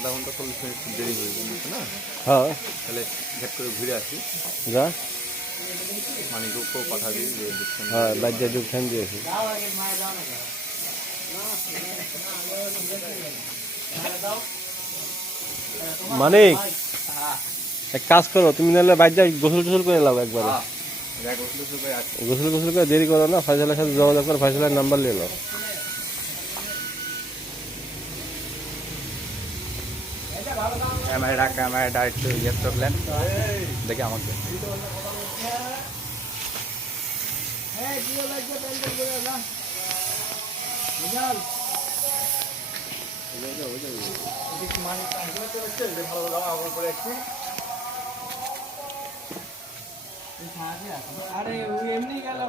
আধা ঘন্টা 40 মিনিট দেরি হয়ে গেছে না? হ্যাঁ তাহলে ঘেট করে ঘুরে আসি, যা মানে রূপও পাঠা দিই যে দেখছেন। হ্যাঁ বাজ্যা যুগ ফ্যান দিয়েছি মানিক এক কাজ করো তুমি নাহলে বাজ্যা গোসল টোসল করে লাও একবারে গোসল গোসল করে দেরি করো না ফয়সালের সাথে যোগাযোগ করে ফয়সালের নাম্বার নিয়ে নাও ক্যামেরাটা একটু ইয়ে করলেন দেখে আমাকে আরে এমনি গেল